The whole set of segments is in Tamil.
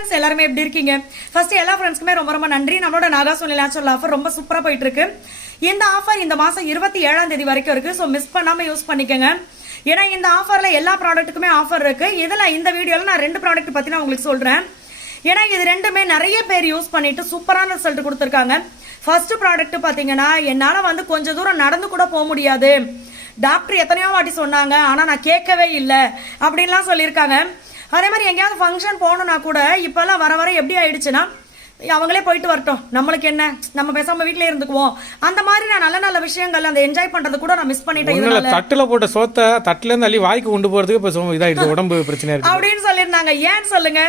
ஃப்ரெண்ட்ஸ், எல்லாரும் எப்படி இருக்கீங்க? ஃபர்ஸ்ட் எல்லா ஃப்ரெண்ட்ஸ்க்குமே ரொம்ப ரொம்ப நன்றி. நம்மளோட நாகாசோனி நேச்சுரல் ஆஃபர் ரொம்ப சூப்பரா போயிட்டு இருக்கு. இந்த ஆஃபர் இந்த மாசம் 27ஆம் தேதி வரைக்கும் இருக்கு. ஸோ மிஸ் பண்ணாம யூஸ் பண்ணிக்கோங்க. ஏன்னா இந்த ஆஃபர்ல எல்லா ப்ராடக்ட்டுக்குமே ஆஃபர் இருக்கு. இதுல இந்த வீடியோல நான் 2 ப்ராடக்ட் பத்தி நான் உங்களுக்கு சொல்றேன். ஏன்னா இது ரெண்டுமே நிறைய பேர் யூஸ் பண்ணிட்டு சூப்பரான ரிசல்ட் கொடுத்துருக்காங்க. ஃபர்ஸ்ட் ப்ராடக்ட் பாத்தீங்கன்னா, என்னால வந்து கொஞ்சம் தூரம் நடந்து கூட போக முடியாது, டாக்டர் எத்தனையோ வாட்டி சொன்னாங்க, ஆனா நான் கேட்கவே இல்லை அப்படின்லாம் சொல்லியிருக்காங்க. அதே மாதிரி எங்கேயாவது ஃபங்க்ஷன் போகணும்னா கூட இப்பெல்லாம் வர வர எப்படி ஆயிடுச்சுன்னா, அவங்களே போயிட்டு வரட்டும், நம்மளுக்கு என்ன, நம்ம பேசாம வீட்லயே இருந்துக்குவோம், அந்த மாதிரி நான் நல்ல நல்ல விஷயங்கள் அந்த என்ஜாய் பண்றது கூட நான் மிஸ் பண்ணிட்டேன். தட்டுல போட்ட சோத்தை தட்டுல இருந்து அள்ளி வாய்க்கு கொண்டு போறதுக்கு இப்ப இதாயிடுச்சு, உடம்பு பிரச்சனை இருக்கு அப்படின்னு சொல்லியிருந்தாங்க. ஏன்னு சொல்லுங்க,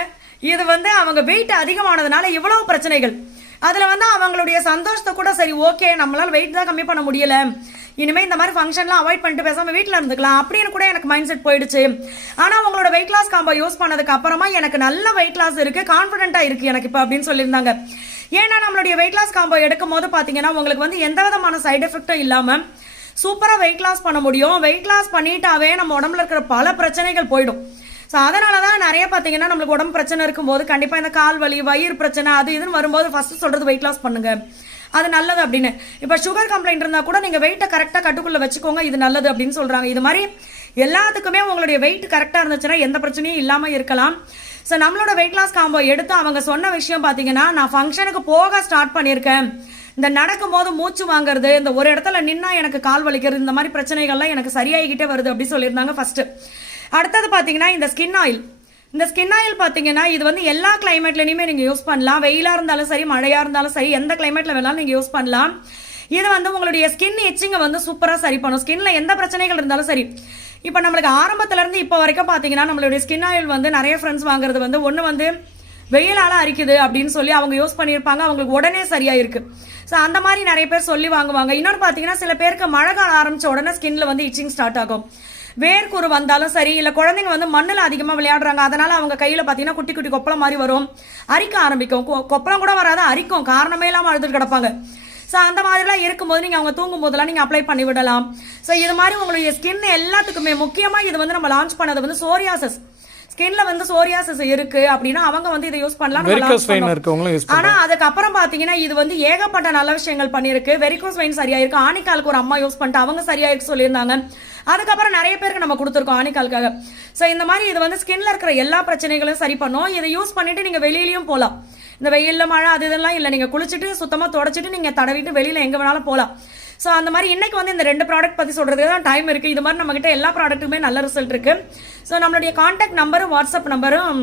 இது வந்து அவங்க வெயிட் அதிகமானதுனால இவ்வளவு பிரச்சனைகள். அதுல வந்து அவங்களுடைய சந்தோஷத்தை கூட சரி ஓகே, நம்மளால வெயிட் தான் கம்மி பண்ண முடியல, இனிமே இந்த மாதிரி ஃபங்க்ஷன்லாம் அவாய்ட் பண்ணிட்டு பேசாம வீட்டில் இருந்துக்கலாம் அப்படின்னு கூட எனக்கு மைண்ட் செட் போயிடுச்சு. ஆனா உங்களோட வெயிட் லாஸ் காம்போ யூஸ் பண்ணதுக்கு அப்புறமா எனக்கு நல்ல வெயிட் லாஸ் இருக்கு, கான்ஃபிடென்ட்டா இருக்கு எனக்கு இப்போ அப்படின்னு சொல்லியிருந்தாங்க. ஏன்னா நம்மளுடைய வெயிட் லாஸ் காம்போ எடுக்கும் போது பாத்தீங்கன்னா உங்களுக்கு வந்து எந்த விதமான சைடு எஃபெக்டும் இல்லாம சூப்பரா வெயிட் லாஸ் பண்ண முடியும். வெயிட் லாஸ் பண்ணிட்டாவே நம்ம உடம்புல இருக்கிற பல பிரச்சனைகள் போயிடும். ஸோ அதனால தான் நிறைய பார்த்தீங்கன்னா நம்மளுக்கு உடம்பு பிரச்சனை இருக்கும்போது கண்டிப்பாக இந்த கால் வலி, வயிறு பிரச்சனை, அது இதுன்னு வரும்போது ஃபர்ஸ்ட் சொல்றது வெயிட் லாஸ் பண்ணுங்க, அது நல்லது அப்படின்னு. இப்போ சுகர் கம்ப்ளைண்ட் இருந்தால் கூட நீங்கள் வெயிட்டை கரெக்டாக கட்டுக்குள்ளே வச்சுக்கோங்க, இது நல்லது அப்படின்னு சொல்கிறாங்க. இது மாதிரி எல்லாத்துக்குமே உங்களுடைய வெயிட் கரெக்டாக இருந்துச்சுன்னா எந்த பிரச்சனையும் இல்லாமல் இருக்கலாம். ஸோ நம்மளோட வெயிட் லாஸ் காம்போ எடுத்து அவங்க சொன்ன விஷயம் பார்த்தீங்கன்னா, நான் ஃபங்க்ஷனுக்கு போக ஸ்டார்ட் பண்ணியிருக்கேன், இந்த நடக்கும் போது மூச்சு வாங்குறது, இந்த ஒரு இடத்துல நின்னா எனக்கு கால் வலிக்கிறது, இந்த மாதிரி பிரச்சனைகள்லாம் எனக்கு சரியாகிக்கிட்டே வருது அப்படி சொல்லியிருந்தாங்க ஃபர்ஸ்ட். அடுத்தது பார்த்தீங்கன்னா இந்த ஸ்கின் ஆயில். இந்த ஸ்கின் ஆயில் பார்த்தீங்கன்னா இது வந்து எல்லா கிளைமேட்லயுமே நீங்க யூஸ் பண்ணலாம். வெயிலா இருந்தாலும் சரி, மழையா இருந்தாலும் சரி, எந்த கிளைமேட்ல வேணாலும் நீங்க யூஸ் பண்ணலாம். இது வந்து உங்களுடைய ஸ்கின் எச்சிங்க வந்து சூப்பரா சரி பண்ணும். ஸ்கின்ல எந்த பிரச்சனைகள் இருந்தாலும் சரி. இப்போ நம்மளுக்கு ஆரம்பத்துல இருந்து இப்போ வரைக்கும் பாத்தீங்கன்னா நம்மளுடைய ஸ்கின் ஆயில் வந்து நிறைய ஃப்ரெண்ட்ஸ் வாங்குறது வந்து ஒண்ணு வந்து வெயிலால அரிக்குது அப்படின்னு சொல்லி அவங்க யூஸ் பண்ணியிருப்பாங்க, அவங்களுக்கு உடனே சரியா இருக்கு. ஸோ அந்த மாதிரி நிறைய பேர் சொல்லி வாங்குவாங்க. இன்னொன்று பார்த்தீங்கன்னா சில பேருக்கு மழை காலம் ஆரம்பிச்ச உடனே ஸ்கின்ல வந்து இச்சிங் ஸ்டார்ட் ஆகும். வேர்க்குரு வந்தாலும் சரி, இல்லை குழந்தைங்க வந்து மண்ணில் அதிகமாக விளையாடுறாங்க, அதனால அவங்க கையில் பார்த்தீங்கன்னா குட்டி குட்டி கொப்பளம் மாதிரி வரும், அரிக்க ஆரம்பிக்கும். கொப்பளம் கூட வராது, அரிக்கும், காரணமே இல்லாமல் அழுதுட்டு கிடப்பாங்க. ஸோ அந்த மாதிரிலாம் இருக்கும்போது நீங்கள் அவங்க தூங்கும் போதெல்லாம் நீங்கள் அப்ளை பண்ணி விடலாம். ஸோ இது மாதிரி உங்களுடைய ஸ்கின் எல்லாத்துக்குமே முக்கியமாக இது வந்து நம்ம லான்ச் பண்ணது வந்து சோரியாசிஸ். ஸ்கின்ல வந்து சோரியாசிஸ் இருக்கு அப்படின்னா அவங்க வந்து இதை யூஸ் பண்ணலாம். ஆனா அதுக்கப்புறம் பாத்தீங்கன்னா இது வந்து ஏகப்பட்ட நல்ல விஷயங்கள் பண்ணிருக்கு. வெரிகோஸ் வெயின் சரியா இருக்கு. ஆணிக்காலுக்கு ஒரு அம்மா யூஸ் பண்ணிட்டு அவங்க சரியா இருக்கு சொல்லியிருந்தாங்க. அதுக்கப்புறம் நிறைய பேருக்கு நம்ம கொடுத்துருக்கோம் ஆணிக்காலுக்காக. சோ இந்த மாதிரி இது வந்து ஸ்கின்ல இருக்கிற எல்லா பிரச்சனைகளையும் சரி பண்ணும். இதை யூஸ் பண்ணிட்டு நீங்க வெளியிலயும் போலாம். இந்த வெயில்ல மழை அது இதெல்லாம் இல்ல, நீங்க குளிச்சுட்டு சுத்தமா தொடச்சிட்டு நீங்க தடவிட்டு வெளியில எங்க வேணாலும் போலாம். ஸோ அந்த மாதிரி இன்னைக்கு வந்து இந்த 2 ப்ராடக்ட் பத்தி சொல்றதுக்கு தான் டைம் இருக்கு. இது மாதிரி நம்ம கிட்ட எல்லா ப்ராடக்ட்டுமே நல்ல ரிசல்ட் இருக்கு. ஸோ நம்மளுடைய கான்டாக்ட் நம்பரும் வாட்ஸ்அப் நம்பரும்